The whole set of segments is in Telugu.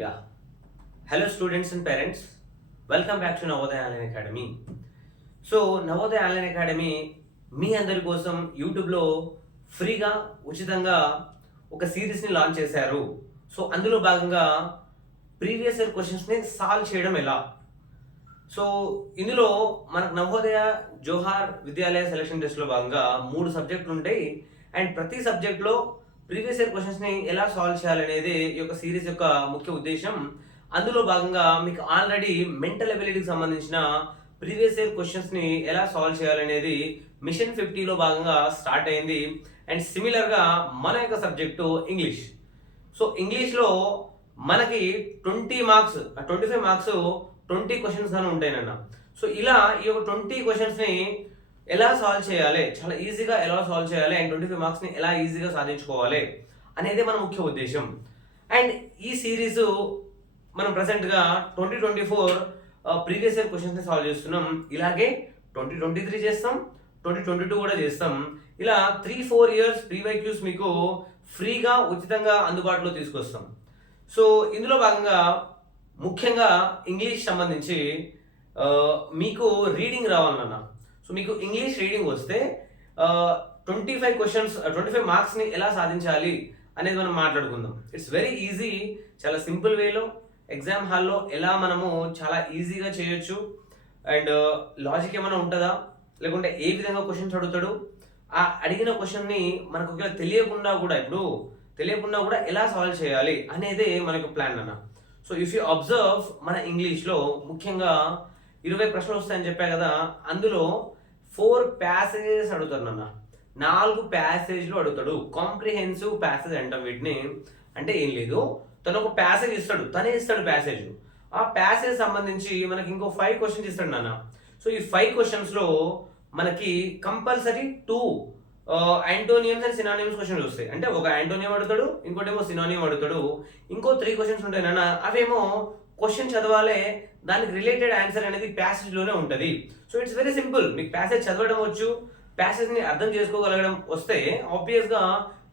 Yeah. Hello, students and parents. Welcome back to Navodaya Online Academy. So Navodaya online academy మీ అందరి కోసం యూట్యూబ్లో ఫ్రీగా ఉచితంగా ఒక సిరీస్ని లాంచ్ చేశారు. సో అందులో భాగంగా ప్రీవియస్ ఇయర్ క్వశ్చన్స్ని సాల్వ్ చేయడం ఎలా. సో ఇందులో మనకు నవోదయ జోహార్ విద్యాలయ సెలక్షన్ టెస్ట్లో భాగంగా 3 సబ్జెక్టులు ఉంటాయి. అండ్ ప్రతి సబ్జెక్ట్లో ప్రీవియస్ ఇయర్ క్వశ్చన్స్ని ఎలా సాల్వ్ చేయాలనేది ఈ యొక్క సిరీస్ యొక్క ముఖ్య ఉద్దేశం. అందులో భాగంగా మీకు ఆల్రెడీ మెంటల్ ఎబిలిటీకి సంబంధించిన ప్రీవియస్ ఇయర్ క్వశ్చన్స్ని ఎలా సాల్వ్ చేయాలనేది మిషన్ 50లో భాగంగా స్టార్ట్ అయింది. అండ్ సిమిలర్గా మన యొక్క సబ్జెక్టు ఇంగ్లీష్. సో ఇంగ్లీష్లో మనకి 20 మార్క్స్ 25 మార్క్స్ 20 క్వశ్చన్స్ అని ఉంటాయన్న. సో ఇలా ఈ యొక్క 20 క్వశ్చన్స్ని ఎలా సాల్వ్ చేయాలి, చాలా ఈజీగా ఎలా సాల్వ్ చేయాలి అండ్ 25 మార్క్స్ని ఎలా ఈజీగా సాధించుకోవాలి అనేది మన ముఖ్య ఉద్దేశం. అండ్ ఈ సిరీస్ మనం ప్రజెంట్గా 2024 ప్రీవియస్ ఇయర్ క్వశ్చన్స్ని సాల్వ్ చేస్తున్నాం. ఇలాగే 2023 చేస్తాం, 2022 కూడా చేస్తాం. ఇలా 3-4 ఇయర్స్ ప్రీవైక్యూస్ మీకు ఫ్రీగా ఉచితంగా అందుబాటులో తీసుకొస్తాం. సో ఇందులో భాగంగా ముఖ్యంగా ఇంగ్లీష్ సంబంధించి మీకు రీడింగ్ రావాలన్నా. సో మీకు ఇంగ్లీష్ రీడింగ్ వస్తే 25 క్వశ్చన్స్ 25 మార్క్స్ని ఎలా సాధించాలి అనేది మనం మాట్లాడుకుందాం. ఇట్స్ వెరీ ఈజీ, చాలా సింపుల్ వేలో ఎగ్జామ్ హాల్లో ఎలా మనము చాలా ఈజీగా చేయొచ్చు. అండ్ లాజిక్ ఏమైనా ఉంటుందా, లేకుంటే ఏ విధంగా క్వశ్చన్స్ అడుగుతాడు, ఆ అడిగిన క్వశ్చన్ని మనకు ఒకవేళ తెలియకుండా కూడా ఎలా సాల్వ్ చేయాలి అనేదే మనకు ప్లాన్ అన్న. సో ఇఫ్ యూ అబ్జర్వ్ మన ఇంగ్లీష్లో ముఖ్యంగా 20 ప్రశ్నలు వస్తాయని చెప్పా కదా, అందులో 4 ప్యాసేజెస్ అడుగుతారు నాన్న. 4 ప్యాసేజ్లు అడుగుతాడు. కాంప్రిహెన్సివ్ ప్యాసేజ్ అంటాం వీటిని. అంటే ఏం లేదు, తను ఒక ప్యాసేజ్ ఇస్తాడు, తనే ఇస్తాడు ప్యాసేజ్. ఆ ప్యాసేజ్ సంబంధించి మనకి ఇంకో 5 క్వశ్చన్స్ ఇస్తాడు నాన్న. సో ఈ 5 క్వశ్చన్స్లో మనకి compulsory 2 antonyms and synonyms questions వస్తాయి. అంటే ఒక యాంటోనియం అడుగుతాడు, ఇంకోటేమో సినానియం అడుగుతాడు. ఇంకో 3 క్వశ్చన్స్ ఉంటాయి నాన్న. అవేమో క్వశ్చన్ చదవాలే, దానికి రిలేటెడ్ ఆన్సర్ అనేది ప్యాసేజ్లోనే ఉంటుంది. So it's very simple. మీకు ప్యాసేజ్ చదవడం వచ్చు, ప్యాసేజ్ని అర్థం చేసుకోగలగడం వస్తే ఆబ్వియస్గా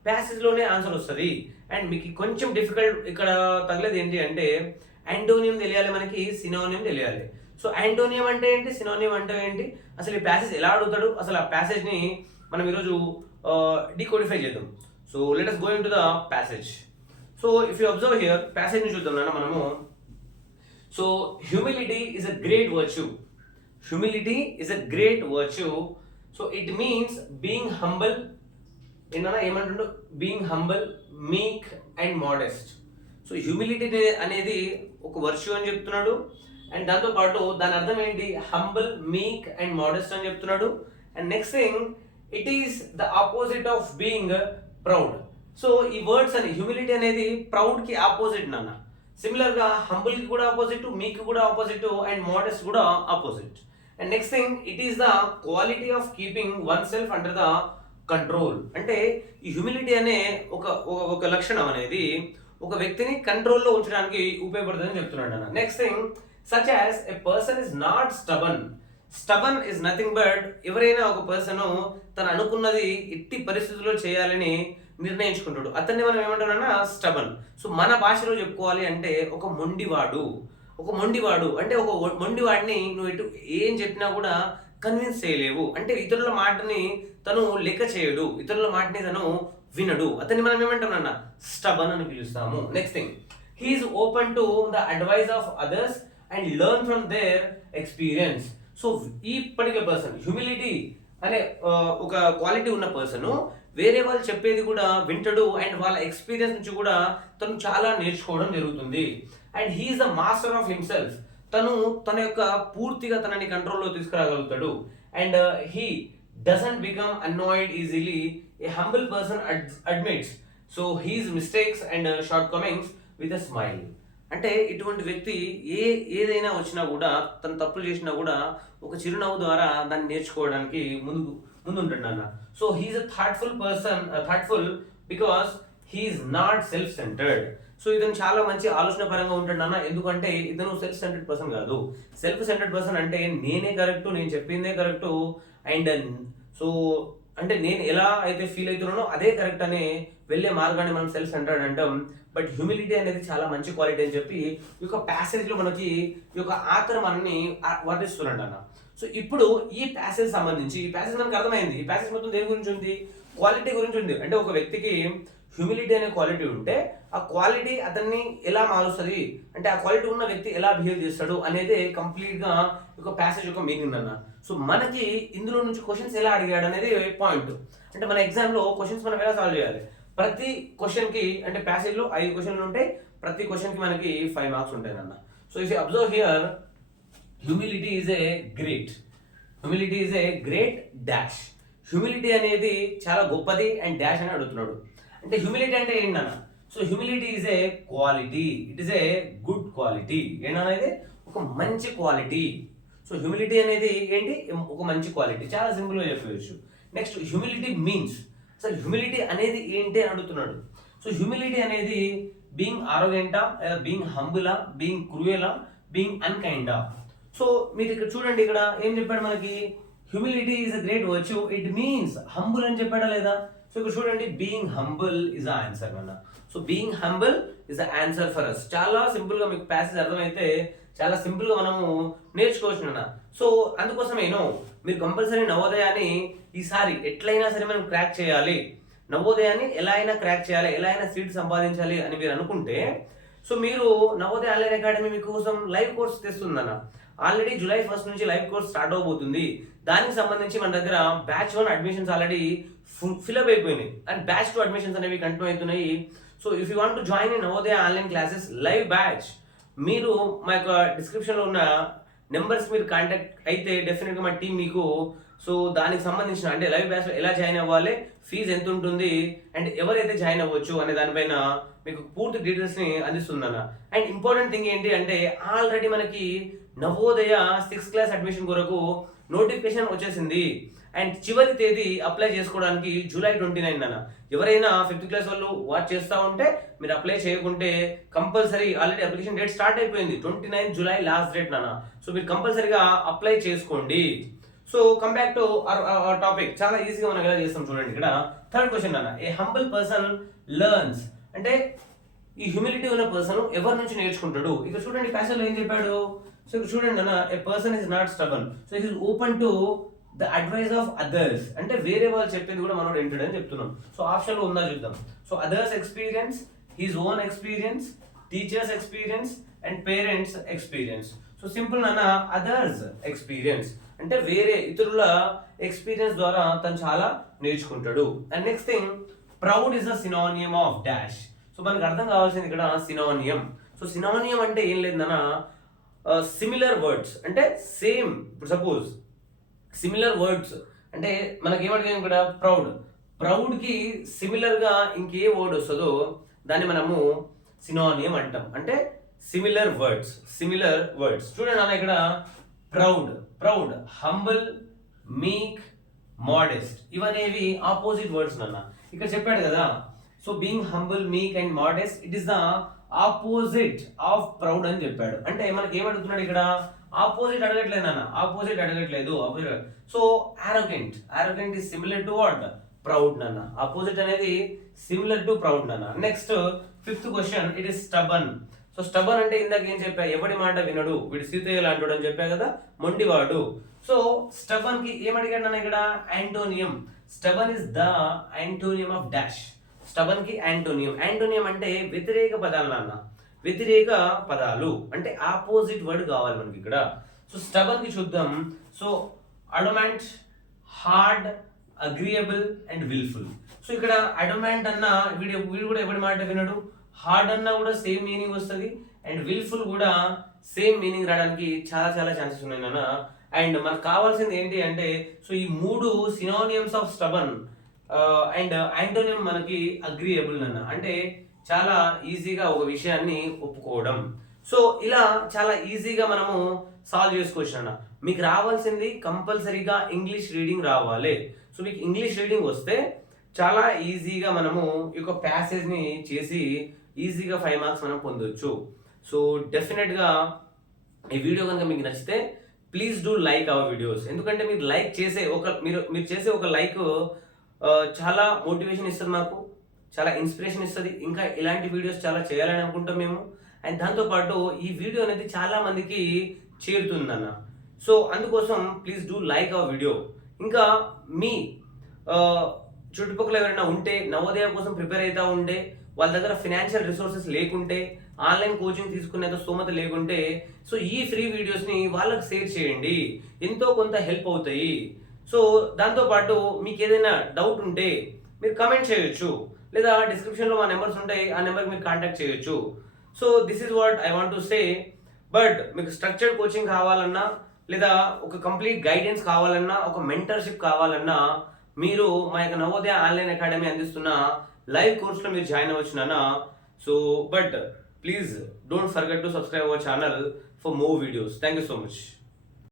ప్యాసేజ్లోనే ఆన్సర్ వస్తుంది. అండ్ మీకు కొంచెం డిఫికల్ట్ ఇక్కడ తగలేదు ఏంటి అంటే యాంటోనియం తెలియాలి, మనకి సినోనియం తెలియాలి. సో యాంటోనియం అంటే ఏంటి, సినోనియం అంటే ఏంటి, అసలు ఈ ప్యాసేజ్ ఎలా అడుగుతాడు, అసలు ఆ ప్యాసేజ్ని మనం ఈరోజు డీకోడిఫై చేద్దాం. So let us go into the passage. So if you observe here, ప్యాసేజ్ని చూద్దాం నాన్న మనము. So humility is a great virtue. Humility is a great virtue. So it means being humble. ఏమంటుండో being humble, meek and modest. So humility అనేది ఒక వర్చ్యూ అని చెప్తున్నాడు. అండ్ దాంతోపాటు దాని అర్థం ఏంటి, హంబల్, మీక్ అండ్ మోడెస్ట్ అని చెప్తున్నాడు. And next thing, it is the opposite of being proud. So ఈ వర్డ్స్ అని హ్యూమిలిటీ అనేది ప్రౌడ్కి ఆపోజిట్ నాన్న. సిమిలర్గా హంబుల్కి కూడా ఆపోజిట్, మీక్ కూడా ఆపోజిట్ అండ్ మోడెస్ట్ కూడా opposite. And next thing, it is the quality of keeping one self under the control. అంటే ఈ హ్యూమిలిటీ అనే ఒక లక్షణం అనేది ఒక వ్యక్తిని కంట్రోల్లో ఉంచడానికి ఉపయోగపడుతుందని చెప్తున్నాడు అన్న. Next thing, such as a person is not stubborn. Stubborn is nothing but, ఎవరైనా ఒక పర్సన్ తను అనుకున్నది ఎట్టి పరిస్థితుల్లో చేయాలని నిర్ణయించుకుంటాడు, అతన్ని మనం ఏమంటామన్నా స్టబన్. సో మన భాషలో చెప్పుకోవాలి అంటే ఒక మొండివాడు అంటే ఒక మొండివాడిని నువ్వు ఎటు ఏం చెప్పినా కూడా కన్విన్స్ చేయలేవు. అంటే ఇతరుల మాటని తను లెక్క చేయడు, ఇతరుల మాటని తను వినడు, అతన్ని మనం ఏమంటామన్నా స్టబన్ అని పిలుస్తాము. Next thing, he is open to the advice of others and learn from their experience. So ఈ పర్టికులర్ పర్సన్, హ్యూమిలిటీ అనే ఒక క్వాలిటీ ఉన్న పర్సన్ వేరే వాళ్ళు చెప్పేది కూడా వింటడు అండ్ వాళ్ళ ఎక్స్పీరియన్స్ నుంచి కూడా తను చాలా నేర్చుకోవడం జరుగుతుంది. And he is the master of himself. తన యొక్క పూర్తిగా తనని కంట్రోల్లో తీసుకురాగలుగుతాడు. And he doesn't become annoyed easily. A humble person admits so his mistakes and shortcomings with a smile. అంటే ఇటువంటి వ్యక్తి ఏదైనా వచ్చినా కూడా, తను తప్పులు చేసినా కూడా ఒక చిరునవ్వు ద్వారా దాన్ని నేర్చుకోవడానికి ముందుంటాడు అన్న. So he is a thoughtful because he is not self centered. So ఇతను చాలా మంచి ఆలోచన పరంగా ఉంటాడు అన్న. ఎందుకంటే ఇతను సెల్ఫ్ సెంటర్డ్ పర్సన్ కాదు. సెల్ఫ్ సెంటర్డ్ పర్సన్ అంటే నేనే కరెక్టు, నేను చెప్పిందే కరెక్టు, అండ్ సో అంటే నేను ఎలా అయితే ఫీల్ అవుతున్నానో అదే కరెక్ట్ అనే వెళ్ళే మార్గాన్ని మనం సెల్ఫ్ సెంటర్డ్ అంటాం. బట్ హ్యూమిలిటీ అనేది చాలా మంచి క్వాలిటీ అని చెప్పి ఈ యొక్క ప్యాసేజ్లో మనకి ఈ యొక్క ఆథర్ మనల్ని వర్ణిస్తున్నాడు అన్న. సో ఇప్పుడు ఈ ప్యాసేజ్ సంబంధించి ఈ ప్యాసేజ్ మనకు అర్థమైంది. ఈ ప్యాసేజ్ మొత్తం దేని గురించి ఉంది? క్వాలిటీ గురించి ఉంది. అంటే ఒక వ్యక్తికి హ్యూమిలిటీ అనే క్వాలిటీ ఉంటే ఆ క్వాలిటీ అతన్ని ఎలా మారుస్తుంది, అంటే ఆ క్వాలిటీ ఉన్న వ్యక్తి ఎలా బిహేవ్ చేస్తాడు అనేది కంప్లీట్గా ఒక ప్యాసేజ్ యొక్క మీనింగ్ అన్న. సో మనకి ఇందులో నుంచి క్వశ్చన్స్ ఎలా అడిగాడు అనేది పాయింట్. అంటే మన ఎగ్జామ్లో క్వశ్చన్స్ మనం ఎలా సాల్వ్ చేయాలి? ప్రతి క్వశ్చన్కి అంటే ప్యాసేజ్లో 5 క్వశ్చన్లు ఉంటాయి. ప్రతి క్వశ్చన్కి మనకి 5 మార్క్స్ ఉంటాయి అన్న. So if you observe here, humility is a great, humility is a great dash. Humility అనేది చాలా గొప్పది అండ్ డాష్ అని అడుగుతున్నాడు. అంటే హ్యూమిలిటీ అంటే ఏంటన్న? So humility is a quality, it is a good quality. ఏంటన్నా ఇది? ఒక మంచి క్వాలిటీ. సో హ్యూమిలిటీ అనేది ఏంటి? ఒక మంచి క్వాలిటీ. చాలా సింపుల్గా చెప్పవచ్చు. నెక్స్ట్ హ్యూమిలిటీ మీన్స్, అసలు హ్యూమిలిటీ అనేది ఏంటి అని అడుగుతున్నాడు. సో హ్యూమిలిటీ అనేది బీయింగ్ ఆరోగెంటా, బీయింగ్ హంబులా, బీయింగ్ క్రూయలా, బీయింగ్ అన్కైండా. సో మీరు ఇక్కడ చూడండి, ఇక్కడ ఏం చెప్పాడు మనకి? Humility is a great virtue, it means humble అని చెప్పాడా లేదా? సో ఇక్కడ చూడండి, being humble is the answer అన్న. So being humble is the answer for us. చాలా సింపుల్ గా మీకు ప్యాసేజ్ అర్థమైతే చాలా సింపుల్ గా మనము నేర్చుకోవచ్చు అన్న. సో అందుకోసమేను మీరు కంపల్సరీ నవోదయాన్ని ఈసారి ఎట్లయినా సరే మనం క్రాక్ చేయాలి, నవోదయాన్ని ఎలా అయినా క్రాక్ చేయాలి, ఎలా అయినా సీట్ సంపాదించాలి అని మీరు అనుకుంటే, సో మీరు నవోదయ ఆన్లైన్ అకాడమీ మీకోసం లైవ్ కోర్స్ తెస్తుందన్న. ఆల్రెడీ జూలై 1 నుంచి లైవ్ కోర్స్ స్టార్ట్ అవబోతుంది. దానికి సంబంధించి మన దగ్గర బ్యాచ్ 1 అడ్మిషన్స్ ఆల్రెడీ ఫిల్అప్ అయిపోయినాయి అండ్ బ్యాచ్ 2 అడ్మిషన్స్ అనేవి కంటిన్యూ అవుతున్నాయి. So if you want to join in Navodaya online classes live batch, మీరు మా యొక్క డిస్క్రిప్షన్లో ఉన్న నెంబర్స్ మీరు కాంటాక్ట్ అయితే డెఫినెట్గా మా టీం మీకు సో దానికి సంబంధించిన అంటే లైవ్ బ్యాచ్లో ఎలా జాయిన్ అవ్వాలి, ఫీజు ఎంత ఉంటుంది అండ్ ఎవరైతే జాయిన్ అవ్వచ్చు అనే దానిపైన మీకు పూర్తి డీటెయిల్స్ని అందిస్తుందన్న. అండ్ ఇంపార్టెంట్ థింగ్ ఏంటి అంటే ఆల్రెడీ మనకి నవోదయ 6th క్లాస్ అడ్మిషన్ కొరకు నోటిఫికేషన్ వచ్చేసింది అండ్ చివరి తేదీ అప్లై చేసుకోవడానికి జూలై 29 అన్న. ఎవరైనా 5th క్లాస్ వాళ్ళు వాచ్ చేస్తూ ఉంటే మీరు అప్లై చేయకుంటే compulsory already application date start అయిపోయింది, 29 జూలై లాస్ట్ డేట్ అన్న. సో మీరు కంపల్సరీగా అప్లై చేసుకోండి. So come back to our topic. చాలా ఈజీగా మనం ఎలా చేస్తాం చూడండి. ఇక్కడ 3rd క్వశ్చన్ అన్న, ఏ హంబుల్ పర్సన్ లెర్న్స్. అంటే ఈ హ్యూమిలిటీ ఉన్న పర్సన్ ఎవరి నుంచి నేర్చుకుంటాడు? ఇక్కడ చూడండి ప్యాసేజ్లో ఏం చెప్పాడు. సో ఇక్కడ చూడండి అన్న, a person is not stubborn, so it is open to the advice of others. అంటే వేరే వాళ్ళు చెప్పేది కూడా మనోడు ఎంటెడ్ అని చెప్తున్నాం. సో ఆప్షన్లో ఉందా చూద్దాం. So others experience, his own experience, teachers experience and parents experience. So simple అన్న, అదర్స్ ఎక్స్పీరియన్స్ అంటే వేరే ఇతరుల ఎక్స్పీరియన్స్ ద్వారా తను చాలా నేర్చుకుంటాడు. And next thing, proud is the synonym of dash. So మనకు అర్థం కావాల్సింది ఇక్కడ సినోనియం. సో సినోనియం అంటే ఏం లేదన్నా సిమిలర్ వర్డ్స్ అంటే సేమ్. ఇప్పుడు సపోజ్ సిమిలర్ వర్డ్స్ అంటే మనకి ఏమడిగాం ఇక్కడ, ప్రౌడ్. ప్రౌడ్కి సిమిలర్గా ఇంకే వర్డ్ వస్తుందో దాన్ని మనము సినోనియం అంటాం. అంటే సిమిలర్ వర్డ్స్, సిమిలర్ వర్డ్స్. చూడండి అన్న, ఇక్కడ ప్రౌడ్, ప్రౌడ్, హంబుల్, మీక్, మోడెస్ట్ ఇవనేవి ఆపోజిట్ వర్డ్స్ అన్న. ఇక్కడ చెప్పాడు కదా. సో బీయింగ్ హంబుల్, మీక్ and modest it is the opposite of proud అని చెప్పాడు. అంటే మనకి ఏమడుగుతున్నాడు ఇక్కడ, ఆపోజిట్ అడగట్లేదు అన్న, ఆపోజిట్ అడగట్లేదు. So arrogant, arrogant is similar to what, proud అన్న. ఆపోజిట్ అనేది సిమిలర్ టు ప్రౌడ్ అన్న. Next 5th question, it is stubborn. So stubborn అంటే ఇందాక ఏం చెప్పా, ఎవడి మాట వినడు, వీడు సీతయ్య లాంటి అని చెప్పా కదా, మొండివాడు. సో స్టబన్ కి ఏమడిగాడు అన్న ఇక్కడ, antonym. Stubborn is the antonym of dash. Stubborn కి యాంటోనియం. యాంటోనియం అంటే వ్యతిరేక పదాలు అన్న, వ్యతిరేక పదాలు అంటే ఆపోజిట్ వర్డ్ కావాలి మనకి ఇక్కడ. సో స్టబన్ కి చూద్దాం. So adamant, hard, agreeable and willful. So ఇక్కడ అడోమాంట్ అన్న వీడు కూడా ఎవడి మాట వినడు, హార్డ్ అన్నా కూడా సేమ్ మీనింగ్ వస్తుంది అండ్ విల్ఫుల్ కూడా సేమ్ మీనింగ్ రావడానికి చాలా చాలా ఛాన్సెస్ ఉన్నాయి నాన్న. అండ్ మనకు కావాల్సింది ఏంటి అంటే, సో ఈ 3 సినోనియమ్స్ ఆఫ్ స్టబన్ అండ్ యాంటోనియం మనకి అగ్రియబుల్ అన్న. అంటే చాలా ఈజీగా ఒక విషయాన్ని ఒప్పుకోవడం. సో ఇలా చాలా ఈజీగా మనము సాల్వ్ చేసుకోవచ్చు అన్న. మీకు రావాల్సింది కంపల్సరీగా ఇంగ్లీష్ రీడింగ్ రావాలి. సో మీకు ఇంగ్లీష్ రీడింగ్ వస్తే చాలా ఈజీగా మనము ఈ యొక్క ప్యాసేజ్ని చేసి ఈజీగా 5 మార్క్స్ మనం పొందొచ్చు. సో డెఫినెట్గా ఈ వీడియో కనుక మీకు నచ్చితే please do like our videos. ఎందుకంటే మీరు లైక్ చేసే మీరు చేసే ఒక లైక్ చాలా మోటివేషన్ ఇస్తుంది మాకు, చాలా ఇన్స్పిరేషన్ ఇస్తుంది. ఇంకా ఇలాంటి వీడియోస్ చాలా చేయాలని అనుకుంటాం మేము. అండ్ దాంతోపాటు ఈ వీడియో అనేది చాలా మందికి చేరుతుందన్న. సో అందుకోసం please do like our video. ఇంకా మీ ఆ, చుట్టుపక్కల ఎవరైనా ఉంటే నవోదయ కోసం ప్రిపేర్ అవుతూ ఉంటే, వాళ్ళ దగ్గర ఫినాన్షియల్ రిసోర్సెస్ లేకుంటే, ఆన్లైన్ కోచింగ్ తీసుకునేంత స్తోమత లేకుంటే, సో ఈ ఫ్రీ వీడియోస్ని వాళ్ళకి షేర్ చేయండి, ఎంతో కొంత హెల్ప్ అవుతాయి. సో దాంతోపాటు మీకు ఏదైనా డౌట్ ఉంటే మీరు కమెంట్ చేయొచ్చు, లేదా డిస్క్రిప్షన్లో మా నెంబర్స్ ఉంటాయి, ఆ నెంబర్కి మీరు కాంటాక్ట్ చేయొచ్చు. So this is what I want to say. But మీకు స్ట్రక్చర్డ్ కోచింగ్ కావాలన్నా, లేదా ఒక కంప్లీట్ గైడెన్స్ కావాలన్నా, ఒక మెంటర్షిప్ కావాలన్నా, మీరు మా యొక్క నవోదయ ఆన్లైన్ అకాడమీ అందిస్తున్న లైవ్ కోర్స్లో మీరు జాయిన్ అవ్వచ్చు నాన్న. So but please don't forget to subscribe our channel for more videos. Thank you so much.